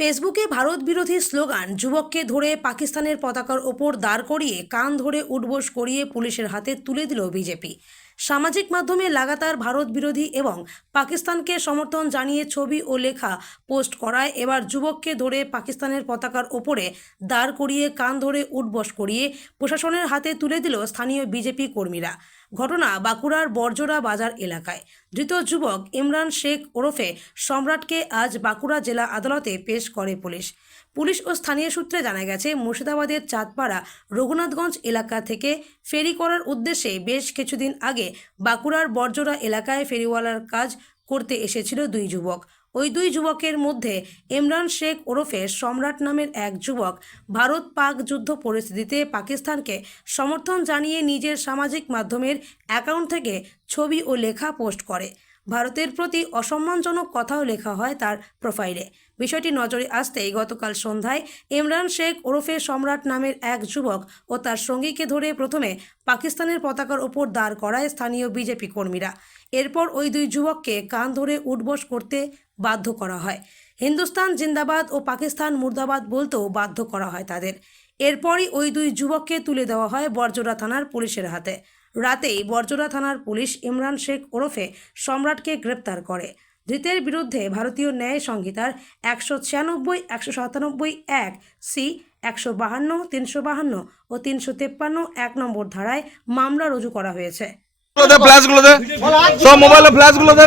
ফেসবুকে ভারত বিরোধী স্লোগান, যুবককে ধরে পাকিস্তানের পতাকার ওপর দাঁড় করিয়ে কান ধরে উঠবোস করিয়ে পুলিশের হাতে তুলে দিল বিজেপি। সামাজিক মাধ্যমে লাগাতার ভারত বিরোধী এবং পাকিস্তানকে সমর্থন জানিয়ে ছবি ও লেখা পোস্ট করায় এবার যুবককে ধরে পাকিস্তানের পতাকার ওপরে দাঁড় করিয়ে কান ধরে উঠবস করিয়ে প্রশাসনের হাতে তুলে দিল স্থানীয় বিজেপি কর্মীরা। ঘটনা বাঁকুড়ার বর্জরা বাজার এলাকায়। ধৃত যুবক ইমরান শেখ ওরফে সম্রাটকে আজ বাঁকুড়া জেলা আদালতে পেশ করে পুলিশ। পুলিশ ও স্থানীয় সূত্রে জানা গেছে, মুর্শিদাবাদের চাঁদপাড়া রঘুনাথগঞ্জ এলাকা থেকে ফেরি করার উদ্দেশ্যে বেশ কিছুদিন আগে বাঁকুড়ার বর্জরা এলাকায় ফেরিওয়ালার কাজ করতে এসেছিল দুই যুবক। ওই দুই যুবকের মধ্যে ইমরান শেখ ওরফে সম্রাট নামের এক যুবক ভারত পাক যুদ্ধ পরিস্থিতিতে পাকিস্তানকে সমর্থন জানিয়ে নিজের সামাজিক মাধ্যমের অ্যাকাউন্ট থেকে ছবি ও লেখা পোস্ট করে। ভারতের প্রতি অসম্মানজনক কথাও লেখা হয় তার প্রোফাইলে। বিষয়টি নজরে আসতেই গতকাল সন্ধ্যায় ইমরান শেখ ওরফে সম্রাট নামের এক যুবক ও তার সঙ্গীকে ধরে প্রথমে পাকিস্তানের পতাকার ওপর দাঁড় করায় স্থানীয় বিজেপি কর্মীরা। এরপর ওই দুই যুবককে কান ধরে উঠবস করতে বাধ্য করা হয়। হিন্দুস্তান জিন্দাবাদ ও পাকিস্তান মুর্দাবাদ বলতেও বাধ্য করা হয় তাদের। এরপরই ওই দুই যুবককে তুলে দেওয়া হয় বরজোড়া থানার পুলিশের হাতে। রাতেই বর্জরা থানার পুলিশ ইমরান শেখ ওরফে সম্রাটকে গ্রেপ্তার করে। ধৃতের বিরুদ্ধে ভারতীয় ন্যায় সংহিতার একশো ছিয়ানব্বই একশো সাতানব্বই এক সি একশো বাহান্ন তিনশো বাহান্ন ও তিনশো তেপ্পান্ন এক নম্বর ধারায় মামলা রুজু করা হয়েছে। দে সব দে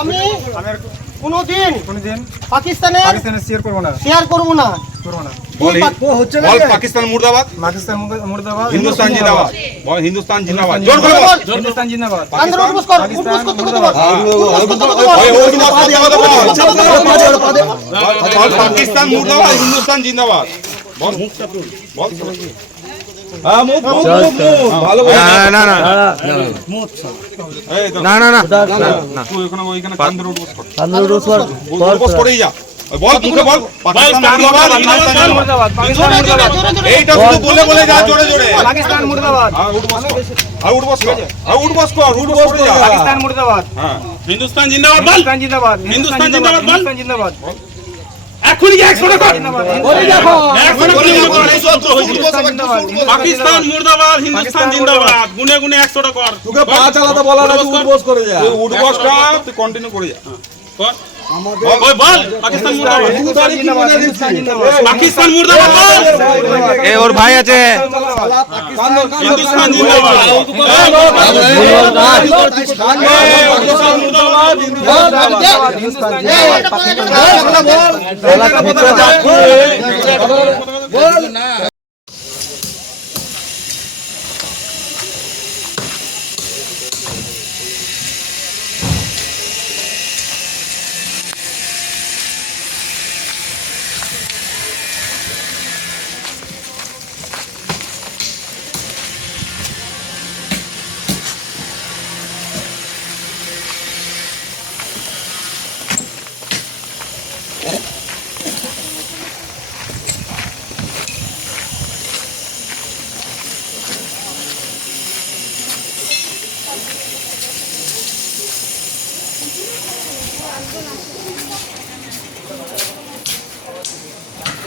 আমি কোনোদিন কোনদিন পাকিস্তানে শেয়ার করব না। শেয়ার করব করব না। বল না? পাকিস্তান মুর্দাবাদ পাকিস্তান মুর্দা- মুর্দাবাদ হিন্দুস্তান জিন্দাবাদ বল হিন্দুস্তান জিন্দাবাদ জোর করে বল। হিন্দুস্তান জিন্দাবাদ আন্দোলন উঠবস কর উঠবস করতে করতে বল। ওই ওই দিন কথা কথা বল পাকিস্তান মুর্দাবাদ হিন্দুস্তান জিন্দাবাদ বল মুখটা তুল বল হ্যাঁ মুখ মুখ মুখ ভালো করে না না না এই তো না না না উঠবস কর উঠবস বল। মুখে বল পাকিস্তান মুর্দাবাদ এইটা শুধু বলে বলে যা জোরে জোরে। পাকিস্তান মুর্দাবাদ। উঠবস কর আর উঠবস কর আর উঠবস কর উঠবস করে যা। পাকিস্তান মুর্দাবাদ। হ্যাঁ হিন্দুস্তান জিন্দাবাদ বল। হিন্দুস্তান জিন্দাবাদ হিন্দুস্তান জিন্দাবাদ বল। হিন্দুস্তান জিন্দাবাদ। এখনই গিয়ে একশো টাকা জিন্দাবাদ পাকিস্তান মুর্দাবাদ হিন্দুস্তান জিন্দাবাদ। গুনে গুনে একশো টাকা কর। তোকে পা চালাতে বলা না উঠবস করে। যা। তুই উঠবসটা তুই কন্টিনিউ করে যা। কর। ওর ভাই আছে হিন্দুস্তান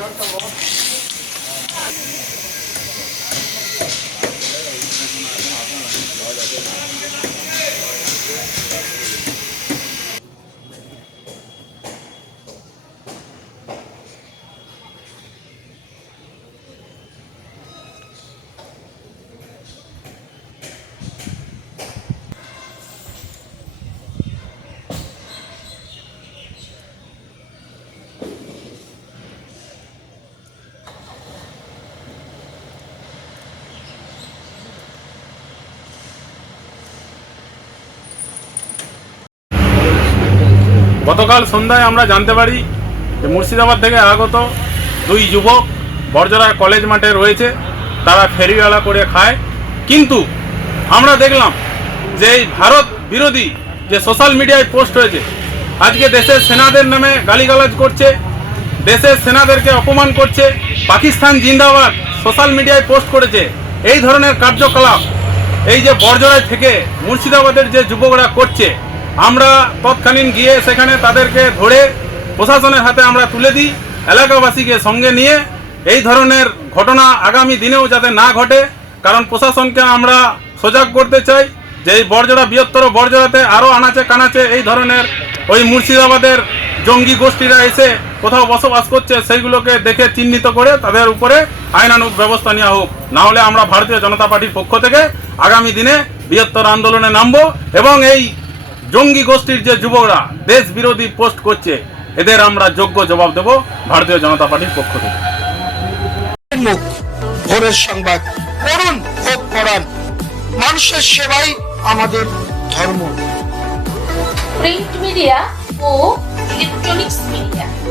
Thank you. গতকাল সন্ধ্যায় আমরা জানতে পারি যে মুর্শিদাবাদ থেকে আগত দুই যুবক বর্জরা কলেজ মাঠে রয়েছে, তারা ফেরিওয়ালা করে খায়। কিন্তু আমরা দেখলাম যে এই ভারত বিরোধী যে সোশ্যাল মিডিয়ায় পোস্ট হয়েছে, আজকে দেশের সেনাদের নামে গালিগালাজ করছে, দেশের সেনাদেরকে অপমান করছে, পাকিস্তান জিন্দাবাদ সোশ্যাল মিডিয়ায় পোস্ট করেছে। এই ধরনের কার্যকলাপ এই যে বর্জরায় থেকে মুর্শিদাবাদের যে যুবকরা করছে আমরা তৎকালীন গিয়ে সেখানে তাদেরকে ধরে প্রশাসনের হাতে আমরা তুলে দিই, এলাকাবাসীকে সঙ্গে নিয়ে। এই ধরনের ঘটনা আগামী দিনেও যাতে না ঘটে, কারণ প্রশাসনকে আমরা সজাগ করতে চাই যে এই বর্জরা বৃহত্তর বর্জরাতে আরও আনাচে কানাচে এই ধরনের ওই মুর্শিদাবাদের জঙ্গি গোষ্ঠীরা এসে কোথাও বসবাস করছে, সেইগুলোকে দেখে চিহ্নিত করে তাদের উপরে আইনানুগ ব্যবস্থা নেওয়া হোক। না হলে আমরা ভারতীয় জনতা পার্টির পক্ষ থেকে আগামী দিনে বৃহত্তর আন্দোলনে নামবো এবং এই জঙ্গি গোষ্ঠীর যে যুবকরা দেশ বিরোধী পোস্ট করছে এদের আমরা যোগ্য জবাব দেব ভারতীয় জনতা পার্টির পক্ষ থেকে। মুখ ভোরের সংবাদ করুন ভোগ করান মানুষের সেবাই আমাদের ধর্ম। প্রিন্ট মিডিয়া ও ইলেকট্রনিক্স মিডিয়া